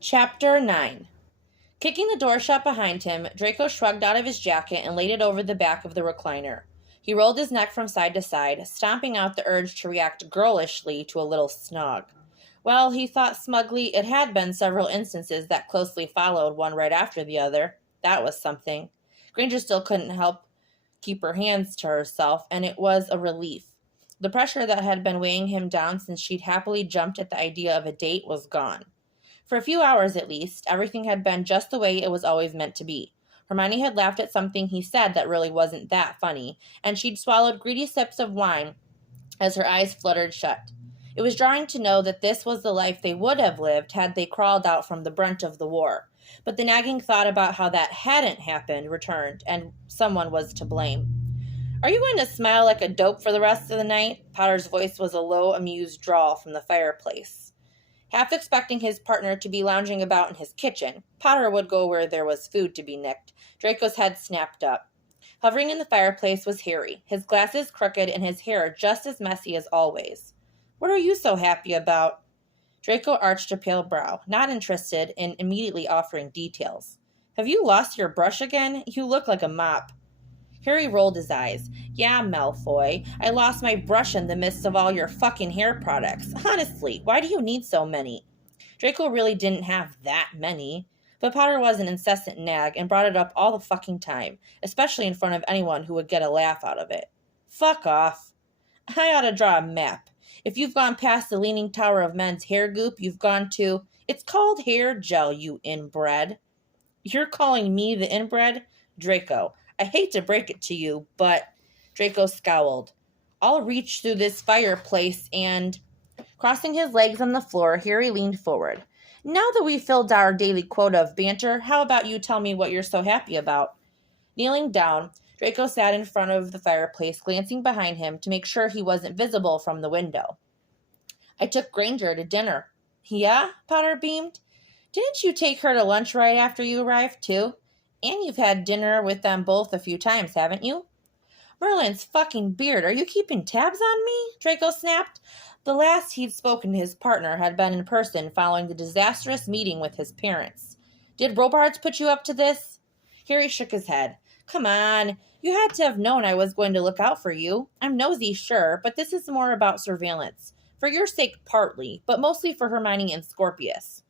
Chapter 9. Kicking the door shut behind him, Draco shrugged out of his jacket and laid it over the back of the recliner. He rolled his neck from side to side, stomping out the urge to react girlishly to a little snog. Well, he thought smugly, it had been several instances that closely followed one right after the other. That was something. Granger still couldn't help keep her hands to herself, and it was a relief. The pressure that had been weighing him down since she'd happily jumped at the idea of a date was gone. For a few hours at least, everything had been just the way it was always meant to be. Hermione had laughed at something he said that really wasn't that funny, and she'd swallowed greedy sips of wine as her eyes fluttered shut. It was jarring to know that this was the life they would have lived had they crawled out from the brunt of the war. But the nagging thought about how that hadn't happened returned, and someone was to blame. "Are you going to smile like a dope for the rest of the night?" Potter's voice was a low, amused drawl from the fireplace. Half expecting his partner to be lounging about in his kitchen, Potter would go where there was food to be nicked. Draco's head snapped up. Hovering in the fireplace was Harry, his glasses crooked and his hair just as messy as always. "What are you so happy about?" Draco arched a pale brow, not interested in immediately offering details. "Have you lost your brush again? You look like a mop." Harry rolled his eyes. "Yeah, Malfoy, I lost my brush in the midst of all your fucking hair products. Honestly, why do you need so many?" Draco really didn't have that many. But Potter was an incessant nag and brought it up all the fucking time, especially in front of anyone who would get a laugh out of it. "Fuck off. I ought to draw a map. If you've gone past the Leaning Tower of Men's hair goop, you've gone to... It's called hair gel, you inbred." "You're calling me the inbred?" "Draco, I hate to break it to you, but..." Draco scowled. "I'll reach through this fireplace and..." Crossing his legs on the floor, Harry leaned forward. "Now that we've filled our daily quota of banter, how about you tell me what you're so happy about?" Kneeling down, Draco sat in front of the fireplace, glancing behind him to make sure he wasn't visible from the window. "I took Granger to dinner." "Yeah?" Potter beamed. "Didn't you take her to lunch right after you arrived, too? And you've had dinner with them both a few times, haven't you?" "Merlin's fucking beard, are you keeping tabs on me?" Draco snapped. The last he'd spoken to his partner had been in person following the disastrous meeting with his parents. "Did Robards put you up to this?" Harry shook his head. "Come on, you had to have known I was going to look out for you. I'm nosy, sure, but this is more about surveillance. For your sake partly, but mostly for Hermione and Scorpius."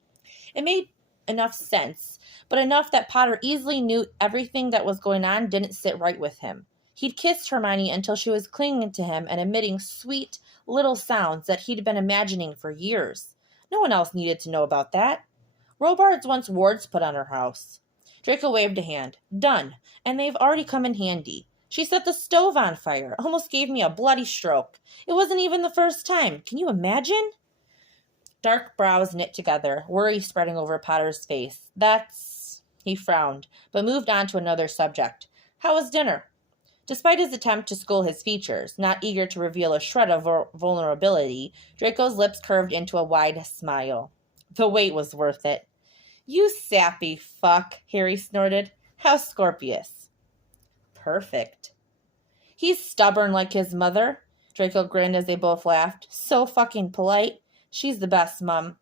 It made enough sense, but enough that Potter easily knew everything that was going on didn't sit right with him. He'd kissed Hermione until she was clinging to him and emitting sweet little sounds that he'd been imagining for years. No one else needed to know about that. Robards wants wards put on her house. Draco waved a hand. "Done. And they've already come in handy. She set the stove on fire. Almost gave me a bloody stroke. It wasn't even the first time. Can you imagine?" Dark brows knit together, worry spreading over Potter's face. "That's..." He frowned, but moved on to another subject. "How was dinner?" Despite his attempt to school his features, not eager to reveal a shred of vulnerability, Draco's lips curved into a wide smile. "The wait was worth it." "You sappy fuck," Harry snorted. "How's Scorpius?" "Perfect." "He's stubborn like his mother." Draco grinned as they both laughed. "So fucking polite. She's the best, Mum."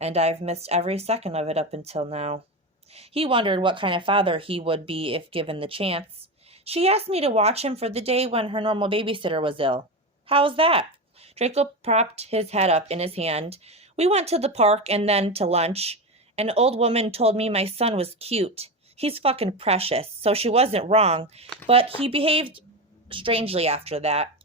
"And I've missed every second of it up until now." He wondered what kind of father he would be if given the chance. "She asked me to watch him for the day when her normal babysitter was ill." "How's that?" Draco propped his head up in his hand. "We went to the park and then to lunch. An old woman told me my son was cute. He's fucking precious, so she wasn't wrong, but he behaved strangely after that."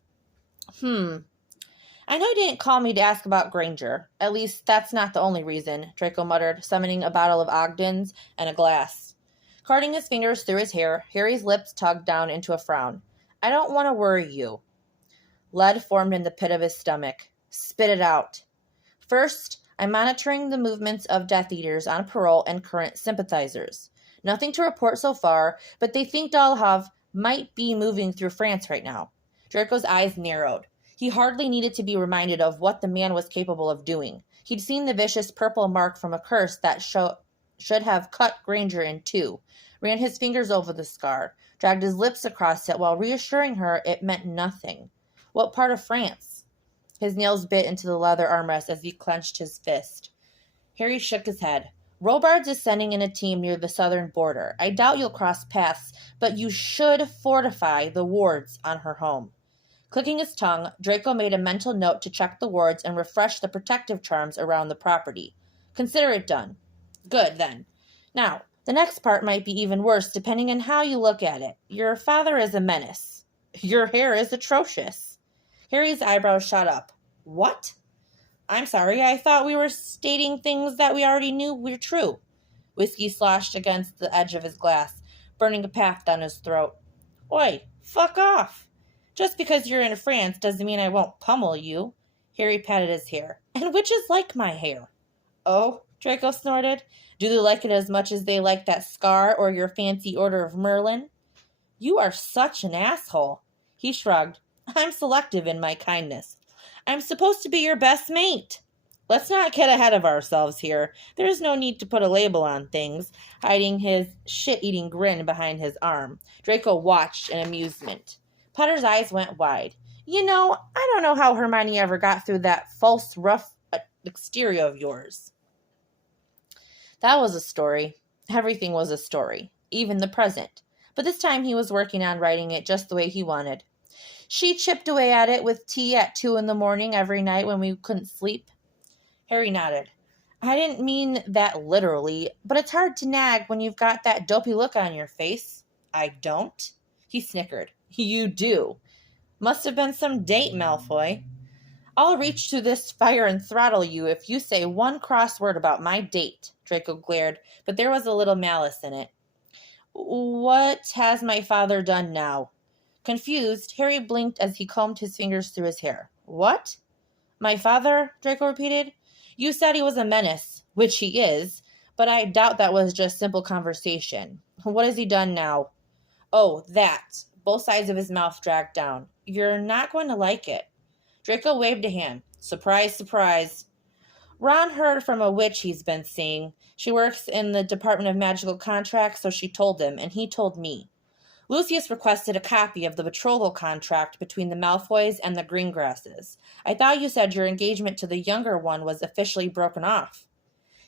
"I know you didn't call me to ask about Granger. At least, that's not the only reason," Draco muttered, summoning a bottle of Ogden's and a glass. Carding his fingers through his hair, Harry's lips tugged down into a frown. "I don't want to worry you." Lead formed in the pit of his stomach. "Spit it out." "First, I'm monitoring the movements of Death Eaters on parole and current sympathizers. Nothing to report so far, but they think Dolohov might be moving through France right now." Draco's eyes narrowed. He hardly needed to be reminded of what the man was capable of doing. He'd seen the vicious purple mark from a curse that should have cut Granger in two, ran his fingers over the scar, dragged his lips across it while reassuring her it meant nothing. What part of France? His nails bit into the leather armrest as he clenched his fist. Harry shook his head. Robards is sending in a team near the southern border. I doubt you'll cross paths, but you should fortify the wards on her home. Clicking his tongue, Draco made a mental note to check the wards and refresh the protective charms around the property. Consider it done. Good, then. Now, the next part might be even worse depending on how you look at it. Your father is a menace. Your hair is atrocious. Harry's eyebrows shot up. What? I'm sorry, I thought we were stating things that we already knew were true. Whiskey sloshed against the edge of his glass, burning a path down his throat. Oi, fuck off. Just because you're in France doesn't mean I won't pummel you. Harry patted his hair. And witches like my hair. Oh, Draco snorted. Do they like it as much as they like that scar or your fancy order of Merlin? You are such an asshole. He shrugged. I'm selective in my kindness. I'm supposed to be your best mate. Let's not get ahead of ourselves here. There's no need to put a label on things, hiding his shit-eating grin behind his arm. Draco watched in amusement. Potter's eyes went wide. You know, I don't know how Hermione ever got through that false, rough exterior of yours. That was a story. Everything was a story, even the present. But this time he was working on writing it just the way he wanted. She chipped away at it with tea at 2 a.m. every night when we couldn't sleep. Harry nodded. I didn't mean that literally, but it's hard to nag when you've got that dopey look on your face. I don't? He snickered. You do. Must have been some date, Malfoy. I'll reach to this fire and throttle you if you say one cross word about my date, Draco glared, but there was a little malice in it. What has my father done now? Confused, Harry blinked as he combed his fingers through his hair. What? My father? Draco repeated. You said he was a menace, which he is, but I doubt that was just simple conversation. What has he done now? Oh, that. Both sides of his mouth dragged down. You're not going to like it. Draco waved a hand. Surprise, surprise. Ron heard from a witch he's been seeing. She works in the Department of Magical Contracts, so she told him, and he told me. Lucius requested a copy of the betrothal contract between the Malfoys and the Greengrasses. I thought you said your engagement to the younger one was officially broken off.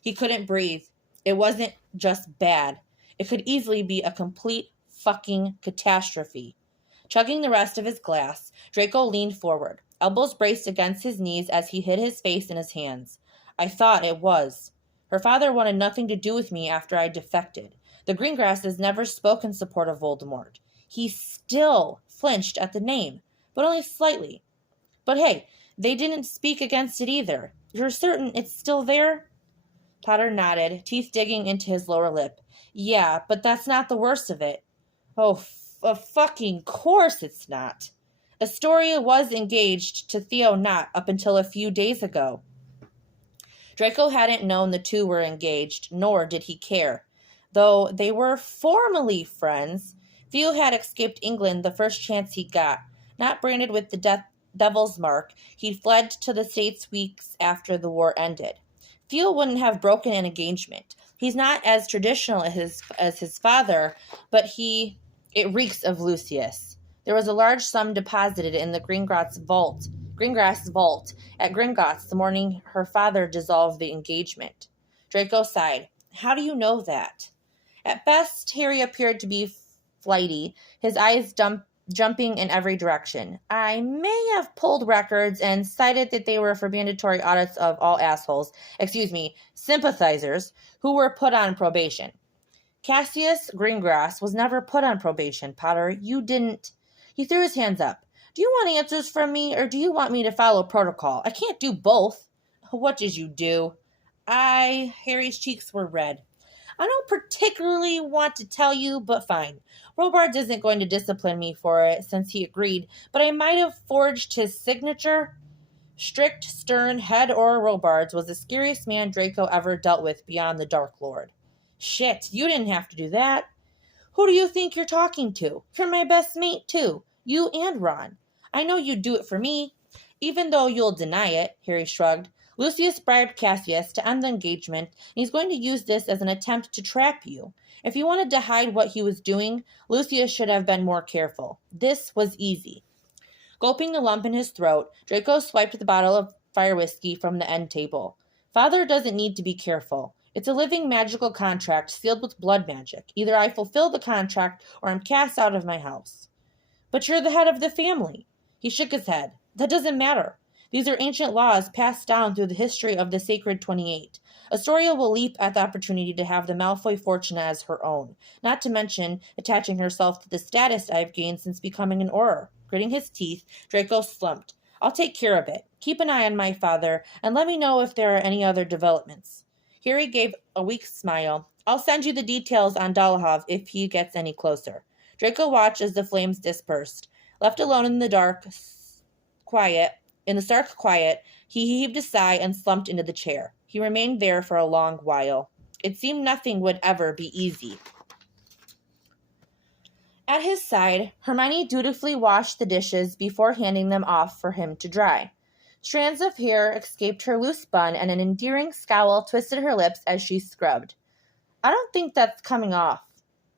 He couldn't breathe. It wasn't just bad. It could easily be a complete fucking catastrophe. Chugging the rest of his glass, Draco leaned forward, elbows braced against his knees as he hid his face in his hands. I thought it was. Her father wanted nothing to do with me after I defected. The Greengrasses never spoke in support of Voldemort. He still flinched at the name, but only slightly. But hey, they didn't speak against it either. You're certain it's still there? Potter nodded, teeth digging into his lower lip. Yeah, but that's not the worst of it. Oh, fucking course it's not. Astoria was engaged to Theo Knott up until a few days ago. Draco hadn't known the two were engaged, nor did he care. Though they were formally friends, Theo had escaped England the first chance he got. Not branded with the devil's mark, he'd fled to the States weeks after the war ended. Theo wouldn't have broken an engagement. He's not as traditional as his father, but it reeks of Lucius. There was a large sum deposited in the Greengrass vault at Gringotts the morning her father dissolved the engagement. Draco sighed. How do you know that? At best, Harry appeared to be flighty, his eyes jumping in every direction. I may have pulled records and cited that they were for mandatory audits of all sympathizers, who were put on probation. Cassius Greengrass was never put on probation, Potter. You didn't... He threw his hands up. Do you want answers from me, or do you want me to follow protocol? I can't do both. What did you do? Harry's cheeks were red. I don't particularly want to tell you, but fine. Robards isn't going to discipline me for it, since he agreed, but I might have forged his signature. Strict, stern, head or Robards was the scariest man Draco ever dealt with beyond the Dark Lord. Shit, you didn't have to do that. Who do you think you're talking to? You're my best mate, too. You and Ron. I know you'd do it for me. Even though you'll deny it, Harry shrugged. Lucius bribed Cassius to end the engagement, and he's going to use this as an attempt to trap you. If he wanted to hide what he was doing, Lucius should have been more careful. This was easy. Gulping the lump in his throat, Draco swiped the bottle of fire whiskey from the end table. Father doesn't need to be careful. It's a living magical contract sealed with blood magic. Either I fulfill the contract or I'm cast out of my house. But you're the head of the family. He shook his head. That doesn't matter. These are ancient laws passed down through the history of the Sacred 28. Astoria will leap at the opportunity to have the Malfoy fortune as her own, not to mention attaching herself to the status I've gained since becoming an Auror. Gritting his teeth, Draco slumped. I'll take care of it. Keep an eye on my father, and let me know if there are any other developments. Harry gave a weak smile. I'll send you the details on Dolohov if he gets any closer. Draco watched as the flames dispersed. Left alone in the stark quiet, he heaved a sigh and slumped into the chair. He remained there for a long while. It seemed nothing would ever be easy. At his side, Hermione dutifully washed the dishes before handing them off for him to dry. Strands of hair escaped her loose bun, and an endearing scowl twisted her lips as she scrubbed. I don't think that's coming off.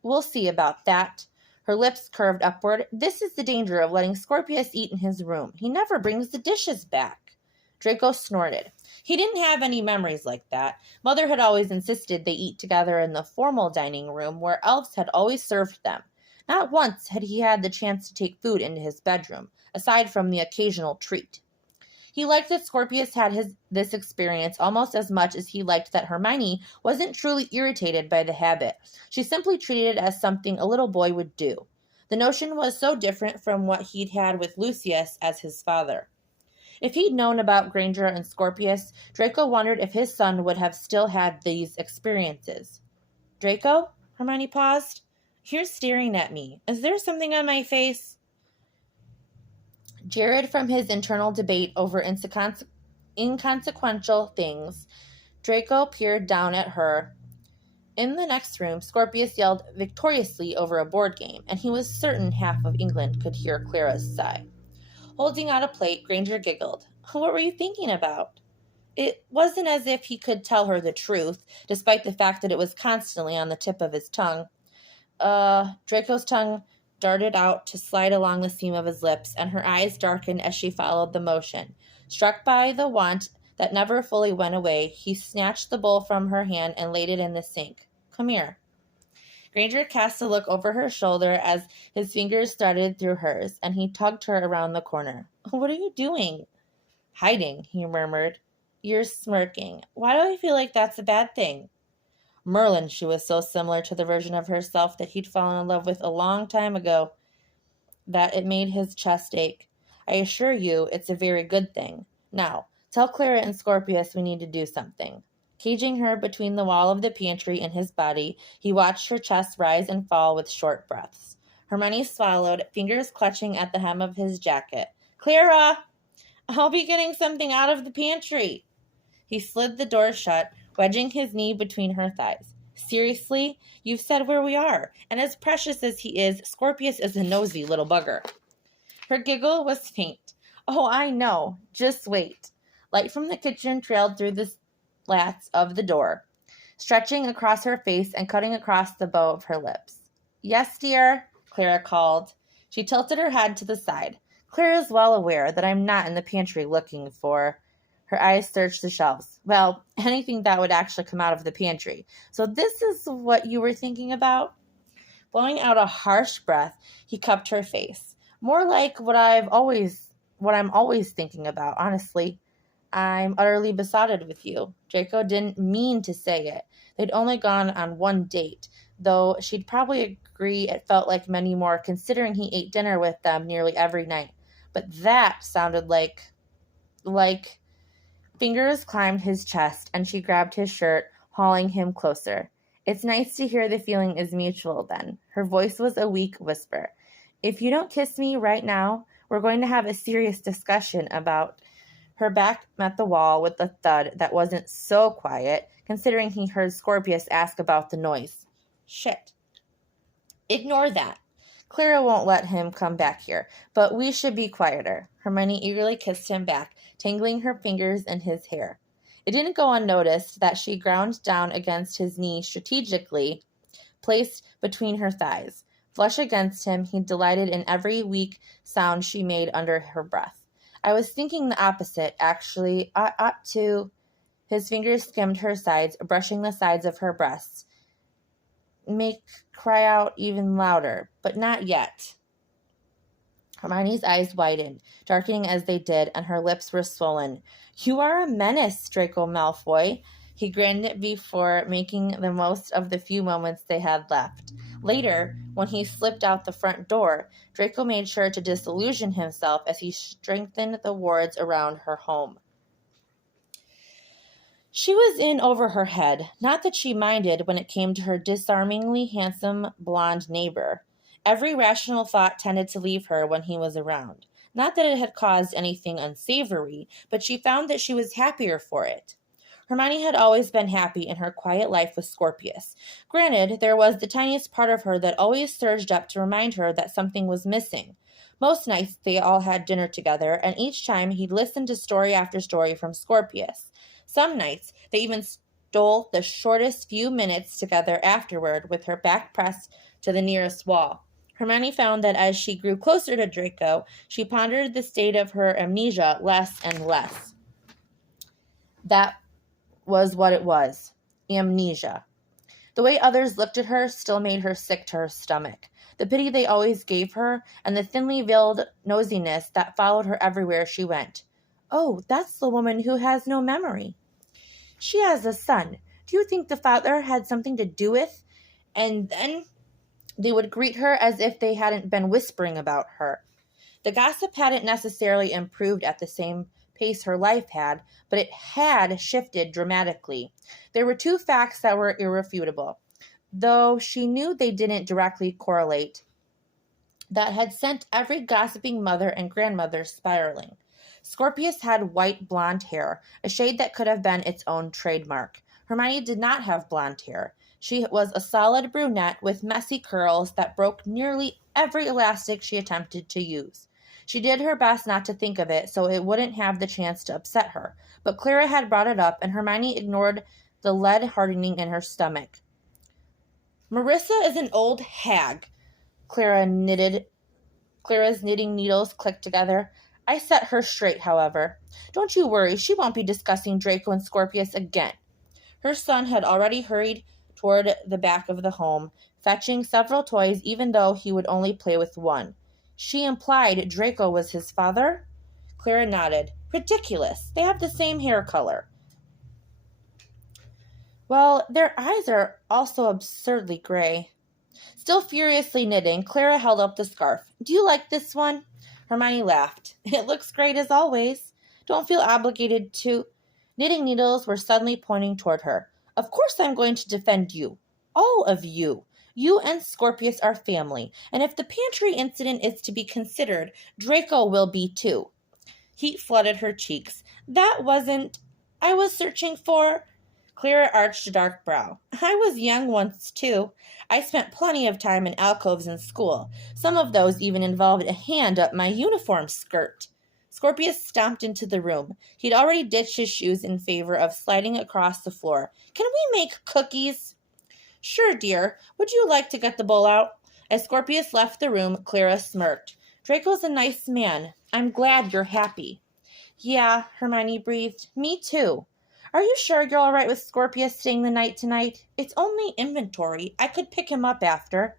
We'll see about that. Her lips curved upward. This is the danger of letting Scorpius eat in his room. He never brings the dishes back. Draco snorted. He didn't have any memories like that. Mother had always insisted they eat together in the formal dining room where elves had always served them. Not once had he had the chance to take food into his bedroom, aside from the occasional treat. He liked that Scorpius had this experience almost as much as he liked that Hermione wasn't truly irritated by the habit. She simply treated it as something a little boy would do. The notion was so different from what he'd had with Lucius as his father. If he'd known about Granger and Scorpius, Draco wondered if his son would have still had these experiences. Draco? Hermione paused. You're staring at me. Is there something on my face? Jared from his internal debate over inconsequential things, Draco peered down at her. In the next room, Scorpius yelled victoriously over a board game, and he was certain half of England could hear Clara's sigh. Holding out a plate, Granger giggled. What were you thinking about? It wasn't as if he could tell her the truth, despite the fact that it was constantly on the tip of his tongue. Draco's tongue darted out to slide along the seam of his lips, and her eyes darkened as she followed the motion. Struck by the want that never fully went away, he snatched the bowl from her hand and laid it in the sink. Come here. Granger cast a look over her shoulder as his fingers threaded through hers, and he tugged her around the corner. What are you doing? Hiding, he murmured. You're smirking. Why do I feel like that's a bad thing? Merlin, she was so similar to the version of herself that he'd fallen in love with a long time ago that it made his chest ache. I assure you, it's a very good thing. Now, tell Clara and Scorpius we need to do something. Caging her between the wall of the pantry and his body, he watched her chest rise and fall with short breaths. Hermione swallowed, fingers clutching at the hem of his jacket. Clara! I'll be getting something out of the pantry. He slid the door shut, wedging his knee between her thighs. Seriously? You've said where we are, and as precious as he is, Scorpius is a nosy little bugger. Her giggle was faint. Oh, I know. Just wait. Light from the kitchen trailed through the slats of the door, stretching across her face and cutting across the bow of her lips. Yes, dear, Clara called. She tilted her head to the side. Clara's well aware that I'm not in the pantry looking for... Her eyes searched the shelves. Well, anything that would actually come out of the pantry. So this is what you were thinking about? Blowing out a harsh breath, he cupped her face. More like what I'm always thinking about, honestly. I'm utterly besotted with you. Draco didn't mean to say it. They'd only gone on one date, though she'd probably agree it felt like many more, considering he ate dinner with them nearly every night. But that sounded like... Fingers climbed his chest, and she grabbed his shirt, hauling him closer. It's nice to hear the feeling is mutual, then. Her voice was a weak whisper. If you don't kiss me right now, we're going to have a serious discussion about... Her back met the wall with a thud that wasn't so quiet, considering he heard Scorpius ask about the noise. Shit. Ignore that. Clara won't let him come back here, but we should be quieter. Hermione eagerly kissed him back, tangling her fingers in his hair. It didn't go unnoticed that she ground down against his knee strategically placed between her thighs. Flush against him, he delighted in every weak sound she made under her breath. I was thinking the opposite, actually. I ought to... His fingers skimmed her sides, brushing the sides of her breasts. Make cry out even louder, but not yet. Hermione's eyes widened, darkening as they did, and her lips were swollen. You are a menace, Draco Malfoy. He grinned before making the most of the few moments they had left. Later, when he slipped out the front door, Draco made sure to disillusion himself as he strengthened the wards around her home. She was in over her head, not that she minded when it came to her disarmingly handsome blonde neighbor. Every rational thought tended to leave her when he was around. Not that it had caused anything unsavory, but she found that she was happier for it. Hermione had always been happy in her quiet life with Scorpius. Granted, there was the tiniest part of her that always surged up to remind her that something was missing. Most nights they all had dinner together, and each time he'd listen to story after story from Scorpius. Some nights they even stole the shortest few minutes together afterward with her back pressed to the nearest wall. Hermione found that as she grew closer to Draco, she pondered the state of her amnesia less and less. That was what it was. Amnesia. The way others looked at her still made her sick to her stomach. The pity they always gave her, and the thinly veiled nosiness that followed her everywhere she went. Oh, that's the woman who has no memory. She has a son. Do you think the father had something to do with? And then they would greet her as if they hadn't been whispering about her. The gossip hadn't necessarily improved at the same pace her life had, but it had shifted dramatically. There were two facts that were irrefutable, though she knew they didn't directly correlate, that had sent every gossiping mother and grandmother spiraling. Scorpius had white blonde hair, a shade that could have been its own trademark. Hermione did not have blonde hair. She was a solid brunette with messy curls that broke nearly every elastic she attempted to use. She did her best not to think of it so it wouldn't have the chance to upset her, but Clara had brought it up and Hermione ignored the lead hardening in her stomach. Marissa is an old hag, Clara's knitting needles clicked together. I set her straight, however. Don't you worry, she won't be discussing Draco and Scorpius again. Her son had already hurried toward the back of the home, fetching several toys even though he would only play with one. She implied Draco was his father? Clara nodded. Ridiculous. They have the same hair color. Well, their eyes are also absurdly gray. Still furiously knitting, Clara held up the scarf. Do you like this one? Hermione laughed. It looks great as always. Don't feel obligated to. Knitting needles were suddenly pointing toward her. Of course I'm going to defend you. All of you. You and Scorpius are family, and if the pantry incident is to be considered, Draco will be too. Heat flooded her cheeks. That wasn't... I was searching for... Clara arched a dark brow. I was young once, too. I spent plenty of time in alcoves in school. Some of those even involved a hand up my uniform skirt. Scorpius stomped into the room. He'd already ditched his shoes in favor of sliding across the floor. Can we make cookies? Sure, dear. Would you like to get the bowl out? As Scorpius left the room, Clara smirked. Draco's a nice man. I'm glad you're happy. Yeah, Hermione breathed. Me too. Are you sure you're all right with Scorpius staying the night tonight? It's only inventory. I could pick him up after.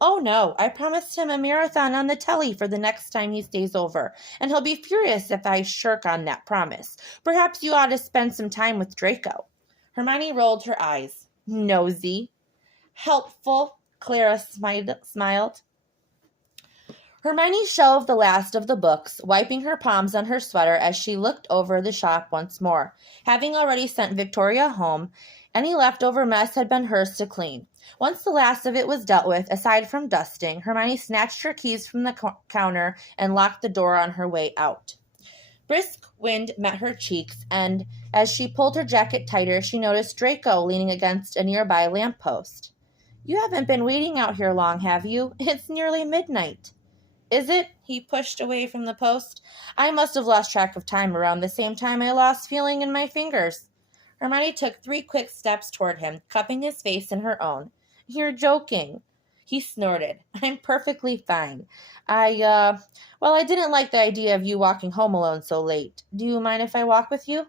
Oh no, I promised him a marathon on the telly for the next time he stays over, and he'll be furious if I shirk on that promise. Perhaps you ought to spend some time with Draco. Hermione rolled her eyes. Nosy. Helpful, Clara smiled. Hermione shelved the last of the books, wiping her palms on her sweater as she looked over the shop once more. Having already sent Victoria home, any leftover mess had been hers to clean. Once the last of it was dealt with, aside from dusting, Hermione snatched her keys from the counter and locked the door on her way out. Brisk wind met her cheeks, and as she pulled her jacket tighter, she noticed Draco leaning against a nearby lamppost. You haven't been waiting out here long, have you? It's nearly midnight. Is it? He pushed away from the post. I must have lost track of time around the same time I lost feeling in my fingers. Hermione took 3 quick steps toward him, cupping his face in her own. You're joking. He snorted. I'm perfectly fine. I didn't like the idea of you walking home alone so late. Do you mind if I walk with you?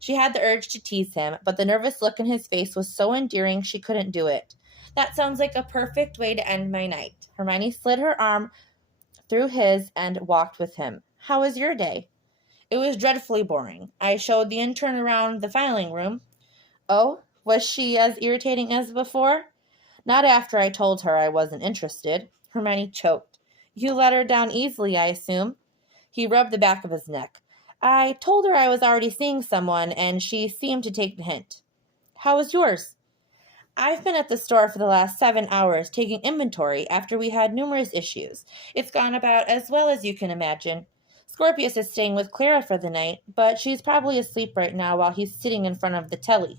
She had the urge to tease him, but the nervous look in his face was so endearing she couldn't do it. That sounds like a perfect way to end my night. Hermione slid her arm through his and walked with him. How was your day? It was dreadfully boring. I showed the intern around the filing room. Oh, was she as irritating as before? Not after I told her I wasn't interested. Hermione choked. You let her down easily, I assume. He rubbed the back of his neck. I told her I was already seeing someone, and she seemed to take the hint. How was yours? I've been at the store for the last 7 hours taking inventory after we had numerous issues. It's gone about as well as you can imagine. Scorpius is staying with Clara for the night, but she's probably asleep right now while he's sitting in front of the telly.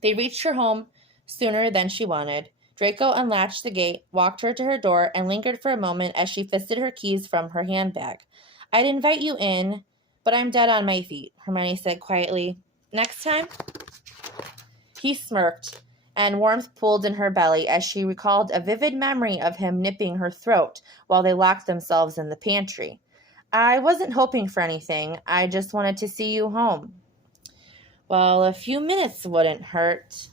They reached her home sooner than she wanted. Draco unlatched the gate, walked her to her door, and lingered for a moment as she fisted her keys from her handbag. I'd invite you in, but I'm dead on my feet, Hermione said quietly. Next time? He smirked, and warmth pooled in her belly as she recalled a vivid memory of him nipping her throat while they locked themselves in the pantry. I wasn't hoping for anything. I just wanted to see you home. Well, a few minutes wouldn't hurt.